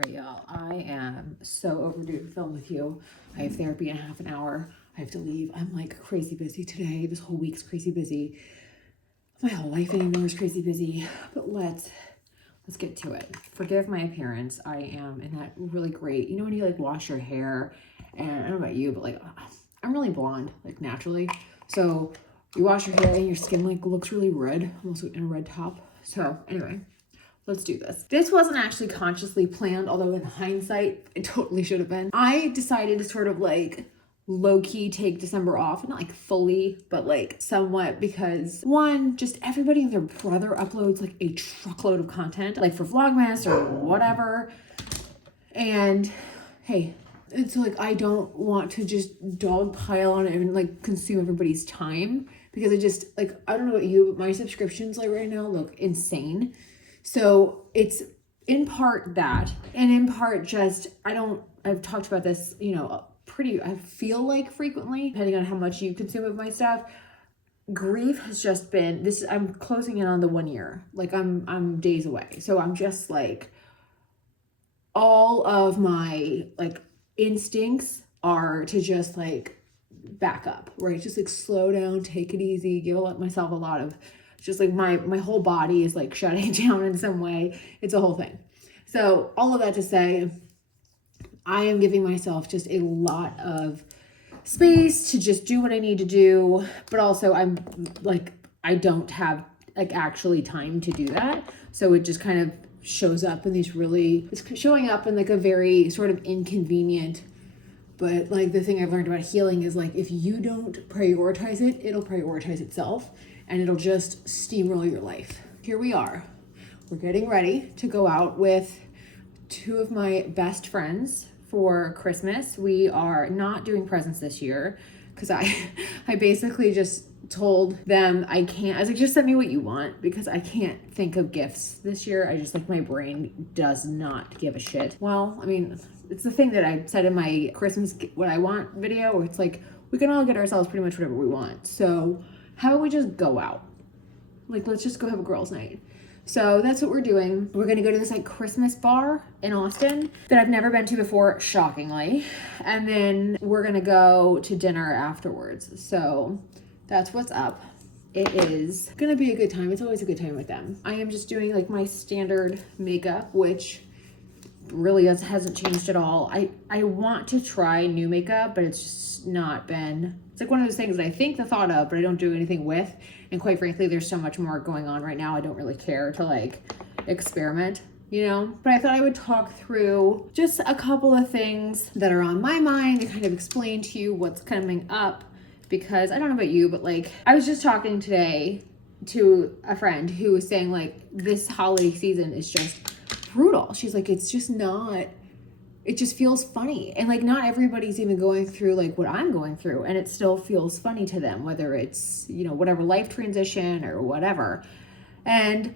Sorry, y'all. I am so overdue to film with you. I have therapy in half an hour. I have to leave. I'm like crazy busy today. This whole week's crazy busy. My whole life anymore is crazy busy. But let's get to it. Forgive my appearance. I am in that really great, you know when you like wash your hair, and I don't know about you, but like I'm really blonde, like naturally. So you wash your hair and your skin like looks really red, almost in a red top. So anyway, let's do this. This wasn't actually consciously planned, although in hindsight, it totally should have been. I decided to sort of like low-key take December off, not like fully, but like somewhat, because one, just everybody and their brother uploads like a truckload of content, like for Vlogmas or whatever. And hey, it's like I don't want to just dogpile on it and like consume everybody's time, because it just like, I don't know about you, but my subscriptions like right now look insane. So it's in part that, and in part just, I've talked about this, you know, I feel like frequently, depending on how much you consume of my stuff. Grief has just been this. I'm closing in on the 1 year. Like I'm days away. So I'm just like, all of my like instincts are to just like back up, right? Just like slow down, take it easy, give myself a lot of, just like my whole body is like shutting down in some way. It's a whole thing. So all of that to say, I am giving myself just a lot of space to just do what I need to do, but also I'm like, I don't have like actually time to do that. So it just kind of shows up in it's showing up in like a very sort of inconvenient, but like the thing I've learned about healing is like, if you don't prioritize it, it'll prioritize itself and it'll just steamroll your life. Here we are. We're getting ready to go out with two of my best friends for Christmas. We are not doing presents this year because I basically just told them I was like, just send me what you want, because I can't think of gifts this year. I just like, my brain does not give a shit. Well, I mean, it's the thing that I said in my Christmas what I want video, where it's like, we can all get ourselves pretty much whatever we want. So how about we just go out? Like, let's just go have a girls' night. So that's what we're doing. We're gonna go to this like Christmas bar in Austin that I've never been to before, shockingly. And then we're gonna go to dinner afterwards. So that's what's up. It is gonna be a good time. It's always a good time with them. I am just doing like my standard makeup, which really hasn't changed at all. I want to try new makeup, but it's just not been, it's like one of those things that I think the thought of, but I don't do anything with. And quite frankly, there's so much more going on right now. I don't really care to like experiment, you know? But I thought I would talk through just a couple of things that are on my mind and kind of explain to you what's coming up, because I don't know about you, but like, I was just talking today to a friend who was saying like, this holiday season is just brutal. She's like, it's just not, it just feels funny. And like, not everybody's even going through like what I'm going through, and it still feels funny to them, whether it's, you know, whatever life transition or whatever. And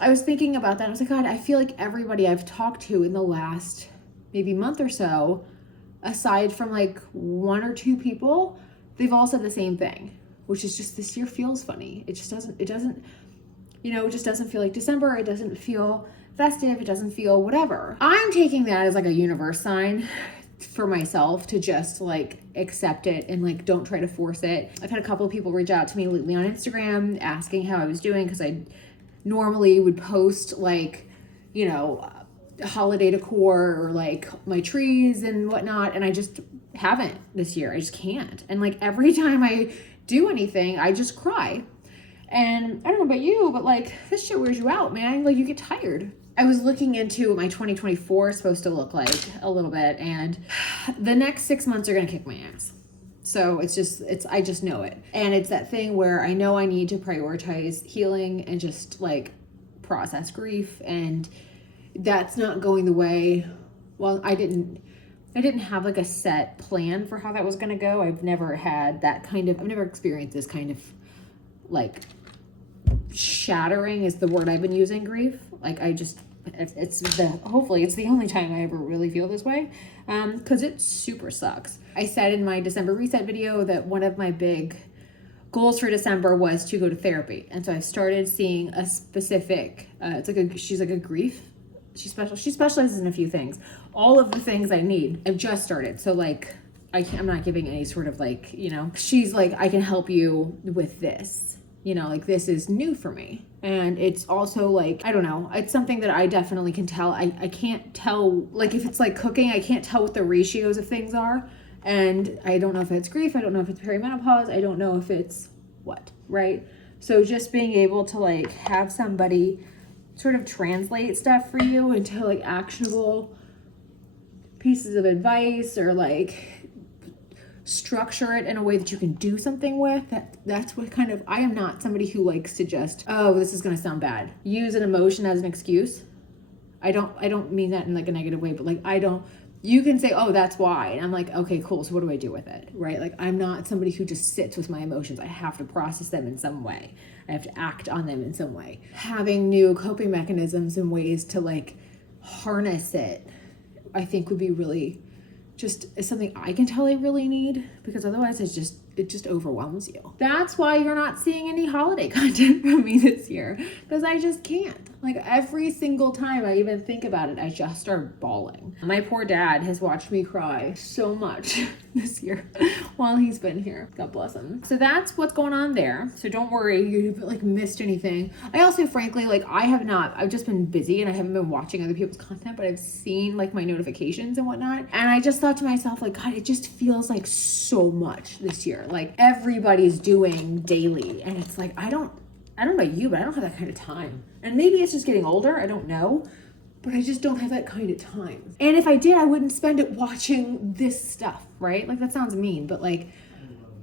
I was thinking about that. I was like, God, I feel like everybody I've talked to in the last maybe month or so, aside from like one or two people, they've all said the same thing, which is just, this year feels funny. It just doesn't, you know, it just doesn't feel like December. It doesn't feel festive. It doesn't feel whatever. I'm taking that as like a universe sign for myself to just like accept it and like, don't try to force it. I've had a couple of people reach out to me lately on Instagram asking how I was doing, because I normally would post like, you know, holiday decor or like my trees and whatnot, and I just haven't this year. I just can't. And like, every time I do anything, I just cry. And I don't know about you, but like, this shit wears you out, man. Like, you get tired. I was looking into what my 2024 is supposed to look like a little bit, and the next 6 months are gonna kick my ass. So I just know it. And it's that thing where I know I need to prioritize healing and just like process grief, and that's not going the way, well, I didn't have like a set plan for how that was gonna go. I've never experienced this kind of like shattering is the word I've been using, grief. Like, hopefully it's the only time I ever really feel this way, because it super sucks. I said in my December reset video that one of my big goals for December was to go to therapy. And so I started seeing a specific, she's like a grief she specializes in a few things. All of the things I need. I've just started. So like, I'm not giving any sort of like, you know, she's like, I can help you with this. You know, like this is new for me. And it's also like, I don't know, it's something that I definitely can tell. I can't tell, like if it's like cooking, I can't tell what the ratios of things are. And I don't know if it's grief. I don't know if it's perimenopause. I don't know if it's what, right? So just being able to like have somebody sort of translate stuff for you into like actionable pieces of advice, or like structure it in a way that you can do something with, that's what kind of, I am not somebody who likes to just, oh, this is going to sound bad, use an emotion as an excuse. I don't mean that in like a negative way, but like you can say, oh, that's why, and I'm like, okay, cool, so what do I do with it, right? Like I'm not somebody who just sits with my emotions. I have to process them in some way. I have to act on them in some way. Having new coping mechanisms and ways to like harness it, I think would be really just is something I can tell I really need, because otherwise it just overwhelms you. That's why you're not seeing any holiday content from me this year, because I just can't. Like every single time I even think about it, I just start bawling. My poor dad has watched me cry so much this year while he's been here. God bless him. So that's what's going on there. So don't worry, you like missed anything. I also, frankly, like I've just been busy and I haven't been watching other people's content, but I've seen like my notifications and whatnot. And I just thought to myself, like, God, it just feels like so much this year. Like everybody's doing daily. And it's like, I don't know about you, but I don't have that kind of time. And maybe it's just getting older, I don't know, but I just don't have that kind of time. And if I did, I wouldn't spend it watching this stuff, right? Like that sounds mean, but like,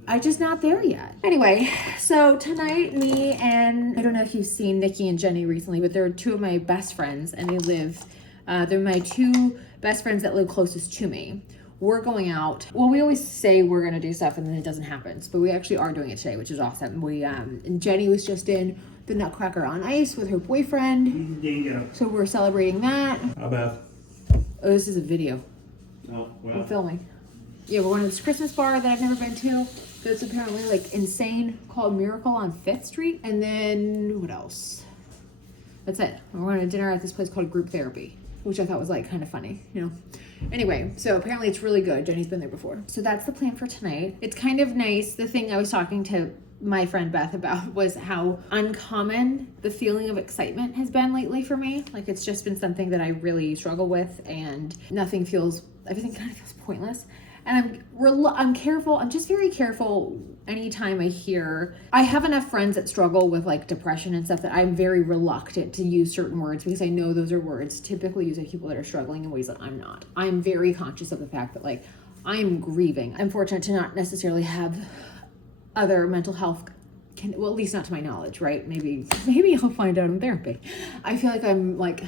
I'm just not there yet. Anyway, so tonight, me and, I don't know if you've seen Nikki and Jenny recently, but they're two of my best friends, and they're my two best friends that live closest to me. We're going out. Well, we always say we're gonna do stuff and then it doesn't happen, but we actually are doing it today, which is awesome. And Jenny was just in the Nutcracker on Ice with her boyfriend. Dingo. So we're celebrating that. How Beth? Oh, this is a video. Oh, well. We're filming. Yeah, we're going to this Christmas bar that I've never been to. That's apparently like insane, called Miracle on 5th Street. And then what else? That's it. We're going to dinner at this place called Group Therapy, which I thought was like kind of funny, you know. Anyway, so apparently it's really good. Jenny's been there before. So that's the plan for tonight. It's kind of nice. The thing I was talking to my friend Beth about was how uncommon the feeling of excitement has been lately for me. Like it's just been something that I really struggle with, and everything kind of feels pointless. And I'm careful. I'm just very careful anytime I have enough friends that struggle with like depression and stuff that I'm very reluctant to use certain words, because I know those are words typically used by people that are struggling in ways that I'm not. I'm very conscious of the fact that like I'm grieving. I'm fortunate to not necessarily have other mental health, well, at least not to my knowledge, right? Maybe I'll find out in therapy. I feel like I'm like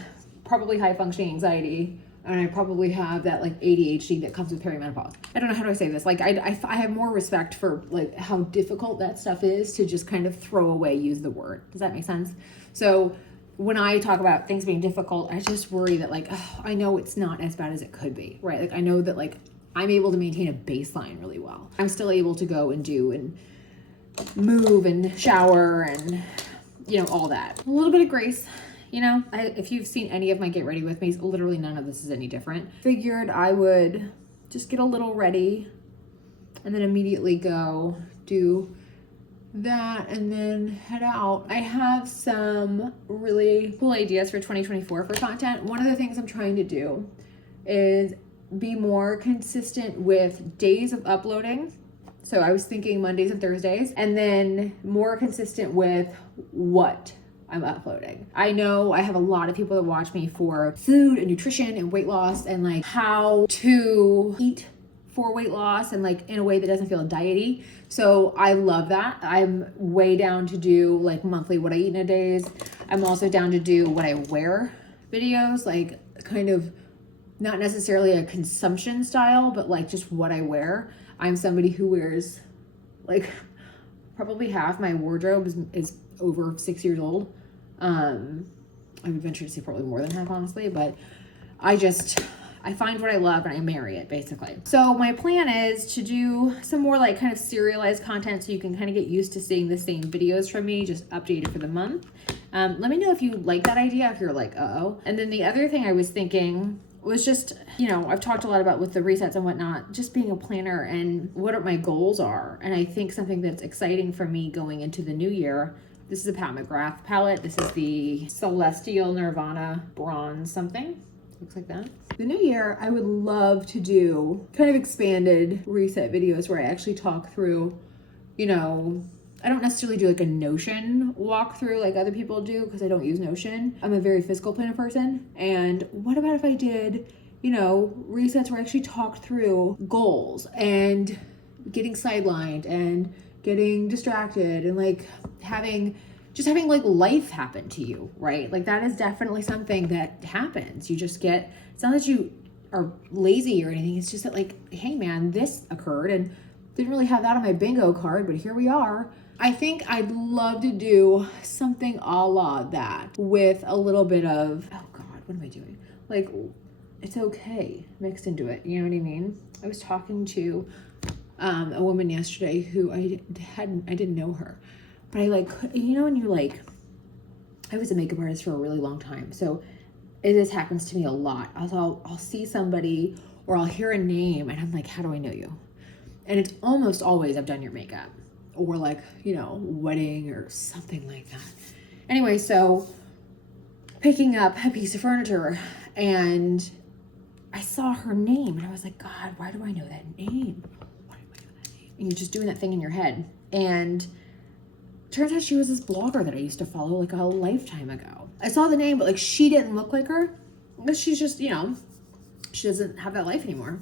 probably high functioning anxiety, and I probably have that like ADHD that comes with perimenopause. I don't know, how do I say this? Like I have more respect for like how difficult that stuff is to just kind of throw away, use the word. Does that make sense? So when I talk about things being difficult, I just worry that like, oh, I know it's not as bad as it could be, right? Like I know that like I'm able to maintain a baseline really well. I'm still able to go and do and move and shower and, you know, all that. A little bit of grace. You know, if you've seen any of my Get Ready With Me's, literally none of this is any different. Figured I would just get a little ready and then immediately go do that and then head out. I have some really cool ideas for 2024 for content. One of the things I'm trying to do is be more consistent with days of uploading. So I was thinking Mondays and Thursdays, and then more consistent with what I'm uploading. I know I have a lot of people that watch me for food and nutrition and weight loss and like how to eat for weight loss and like in a way that doesn't feel diety. So I love that. I'm way down to do like monthly what I eat in a days. I'm also down to do what I wear videos, like kind of not necessarily a consumption style, but like just what I wear. I'm somebody who wears like probably half my wardrobe is over 6 years old. I would venture to say probably more than half, honestly, but I find what I love and I marry it basically. So my plan is to do some more like kind of serialized content so you can kind of get used to seeing the same videos from me, just updated for the month. Let me know if you like that idea, if you're like, uh-oh. And then the other thing I was thinking was just, you know, I've talked a lot about with the resets and whatnot, just being a planner and what my goals are. And I think something that's exciting for me going into the new year, this is a Pat McGrath palette. This is the Celestial Nirvana Bronze something. Looks like that. The new year, I would love to do kind of expanded reset videos where I actually talk through, you know, I don't necessarily do like a Notion walkthrough like other people do because I don't use Notion. I'm a very physical planner person. And what about if I did, you know, resets where I actually talked through goals and getting sidelined and getting distracted and like having like life happen to you, right? Like that is definitely something that happens. You just get, it's not that you are lazy or anything. It's just that like, hey man, this occurred and didn't really have that on my bingo card, but here we are. I think I'd love to do something a la that with a little bit of, oh God, what am I doing? Like, it's okay mixed into it. You know what I mean? I was talking to a woman yesterday who I didn't know her, but I like, you know, when you like, I was a makeup artist for a really long time. So this happens to me a lot. I'll see somebody or I'll hear a name and I'm like, how do I know you? And it's almost always I've done your makeup or like, you know, wedding or something like that. Anyway, so picking up a piece of furniture and I saw her name and I was like, God, why do I know that name? Why do I know that name? And you're just doing that thing in your head. And turns out she was this blogger that I used to follow like a lifetime ago. I saw the name, but like she didn't look like her. But she's just, you know, she doesn't have that life anymore.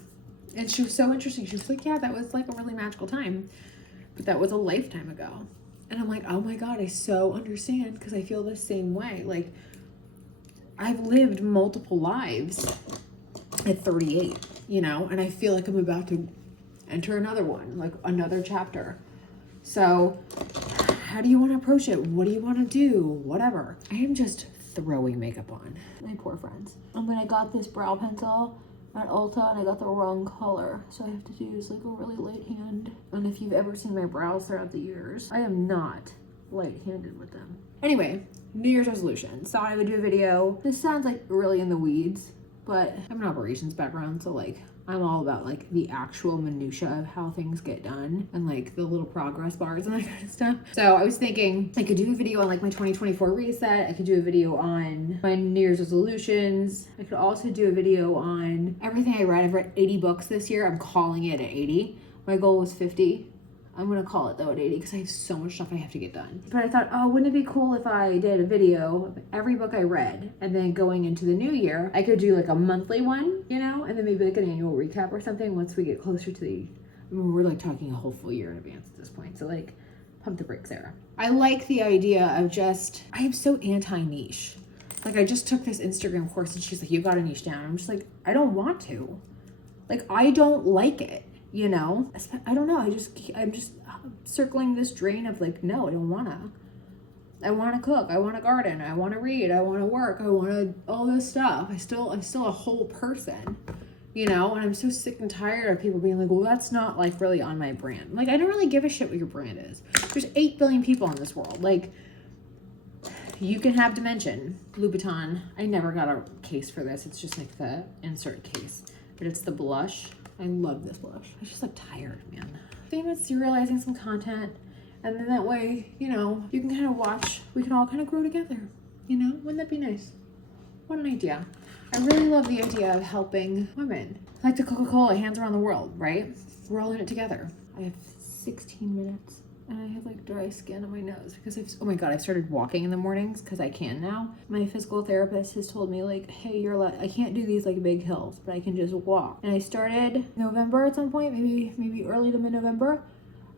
And she was so interesting. She was like, yeah, that was like a really magical time. But that was a lifetime ago. And I'm like, oh my God, I so understand because I feel the same way. Like I've lived multiple lives at 38, you know, and I feel like I'm about to enter another one, like another chapter. So how do you want to approach it? What do you want to do? Whatever. I am just throwing makeup on. My poor friends. And when I got this brow pencil at Ulta and I got the wrong color, so I have to use like a really light hand. And if you've ever seen my brows throughout the years, I am not light-handed with them. Anyway, New Year's resolutions. Thought I would do a video. This sounds like really in the weeds, but I'm an operations background, so like I'm all about like the actual minutia of how things get done and like the little progress bars and that kind of stuff. So I was thinking I could do a video on like my 2024 reset. I could do a video on my New Year's resolutions. I could also do a video on everything I read. I've read 80 books this year. I'm calling it at 80. My goal was 50. I'm gonna call it though at 80 because I have so much stuff I have to get done. But I thought, oh, wouldn't it be cool if I did a video of every book I read and then going into the new year, I could do like a monthly one, you know, and then maybe like an annual recap or something once we get closer to the, I mean, we're like talking a whole full year in advance at this point. So like pump the brakes there. I like the idea of just, I am so anti-niche. Like I just took this Instagram course and she's like, you got to niche down. I'm just like, I don't want to. Like, I don't like it. You know, I don't know. I'm just circling this drain of like, no, I don't wanna. I want to cook. I want to garden. I want to read. I want to work. I want to all this stuff. I'm still a whole person, you know, and I'm so sick and tired of people being like, well, that's not like really on my brand. Like, I don't really give a shit what your brand is. There's 8 billion people in this world. Like, you can have Dimension, Louboutin. I never got a case for this. It's just like the insert case, but it's the blush. I love this blush. I'm just like tired, man. I think about serializing some content and then that way, you know, you can kind of watch, we can all kind of grow together, you know? Wouldn't that be nice? What an idea. I really love the idea of helping women. Like the Coca-Cola Hands Around the World, right? We're all in it together. I have 16 minutes and I have like dry skin on my nose because oh my God, I've started walking in the mornings because I can now. My physical therapist has told me like, hey, I can't do these like big hills, but I can just walk. And I started November at some point, maybe early to mid-November.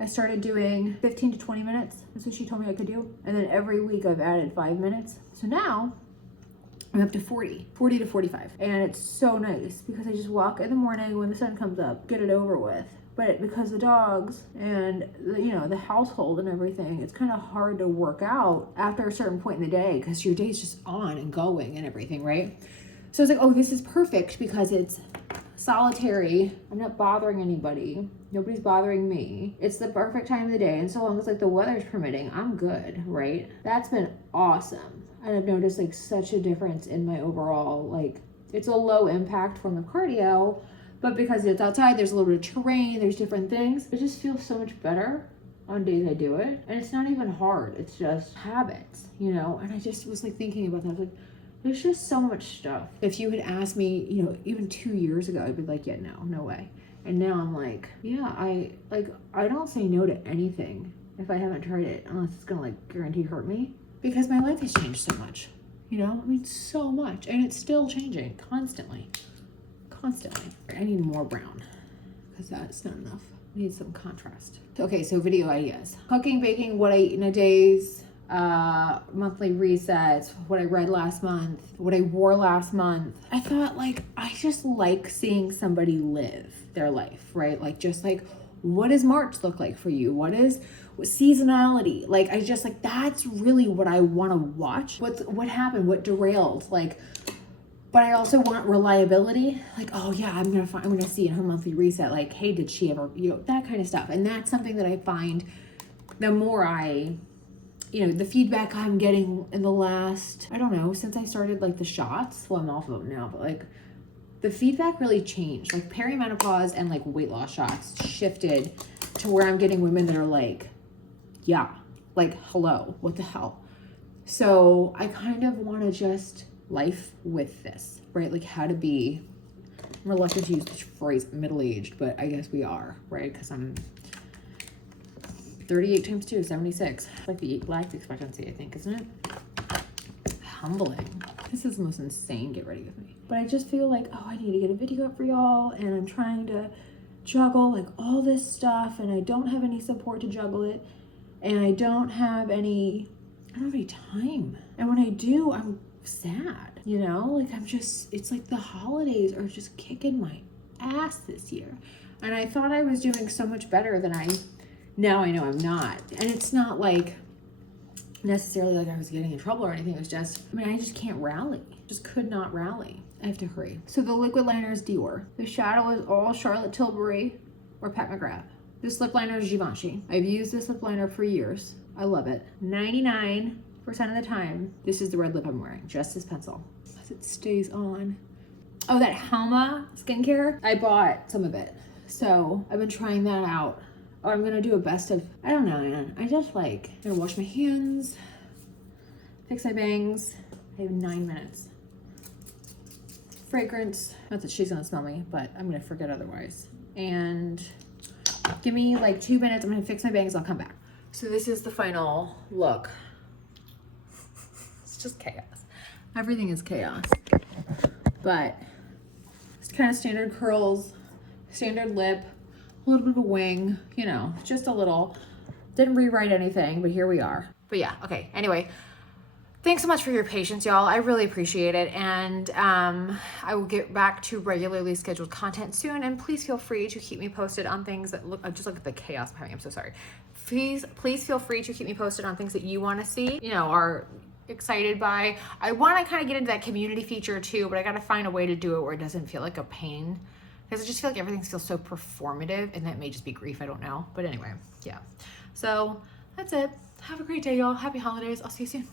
I started doing 15 to 20 minutes. That's what she told me I could do. And then every week I've added 5 minutes. So now I'm up to 40 to 45. And it's so nice because I just walk in the morning when the sun comes up, get it over with. But because the dogs and the household and everything, it's kind of hard to work out after a certain point in the day because your day's just on and going and everything, right? So I was like, oh, this is perfect because it's solitary. I'm not bothering anybody. Nobody's bothering me. It's the perfect time of the day. And so long as like the weather's permitting, I'm good, right? That's been awesome. And I've noticed like such a difference in my overall, like, it's a low impact form of cardio, but because it's outside, there's a little bit of terrain, there's different things. It just feels so much better on days I do it. And it's not even hard, it's just habits, you know? And I just was like thinking about that. I was like, there's just so much stuff. If you had asked me, you know, even 2 years ago, I'd be like, yeah, no way. And now I'm like, yeah, I don't say no to anything if I haven't tried it, unless it's gonna like guarantee hurt me. Because my life has changed so much, you know? I mean, so much. And it's still changing constantly. I need more brown because that's not enough. I need some contrast. Okay, so video ideas. Cooking, baking, what I eat in a day's, monthly resets, what I read last month, what I wore last month. I thought like, I just like seeing somebody live their life, right? Like just like, what does March look like for you? What seasonality? Like, I just like, that's really what I want to watch. What happened? What derailed? Like, but I also want reliability. Like, oh yeah, I'm gonna see in her monthly reset, like, hey, did she ever, you know, that kind of stuff. And that's something that I find the more you know, the feedback I'm getting in the last, I don't know, since I started like the shots, well, I'm off of them now, but like the feedback really changed. Like perimenopause and like weight loss shots shifted to where I'm getting women that are like, yeah, like, hello, what the hell? So I kind of want to just life with this, right? Like how to be, I'm reluctant to use the phrase middle-aged, but I guess we are, right? Because I'm 38 times 2, 76. It's like the life expectancy, I think, isn't it? Humbling. This is the most insane get ready with me. But I just feel like, oh, I need to get a video up for y'all, and I'm trying to juggle like all this stuff, and I don't have any support to juggle it, and I don't have any time. And when I do, I'm sad, you know? Like it's like the holidays are just kicking my ass this year. And I thought I was doing so much better than now I know I'm not. And it's not like necessarily like I was getting in trouble or anything. It was just, I mean, I just can't rally. Just could not rally. I have to hurry. So the liquid liner is Dior. The shadow is all Charlotte Tilbury or Pat McGrath. This lip liner is Givenchy. I've used this lip liner for years. I love it. 99% of the time, this is the red lip I'm wearing, just this pencil. As it stays on. Oh, that Halma skincare, I bought some of it. So I've been trying that out. Or I'm gonna do a best of, I don't know, man. I just like, I'm gonna wash my hands, fix my bangs. I have 9 minutes. Fragrance, not that she's gonna smell me, but I'm gonna forget otherwise. And give me like 2 minutes, I'm gonna fix my bangs, I'll come back. So this is the final look. It's just chaos. Everything is chaos. But it's kind of standard curls, standard lip, a little bit of a wing, you know, just a little. Didn't rewrite anything, but here we are. But yeah, okay. Anyway, thanks so much for your patience, y'all. I really appreciate it. And I will get back to regularly scheduled content soon. And please feel free to keep me posted on things that look, just look at the chaos behind me. I'm so sorry. Please feel free to keep me posted on things that you want to see, you know, are excited by. I want to kind of get into that community feature too, but I got to find a way to do it where it doesn't feel like a pain. Because I just feel like everything feels so performative, and that may just be grief, I don't know. But anyway, yeah. So that's it. Have a great day, y'all. Happy holidays. I'll see you soon.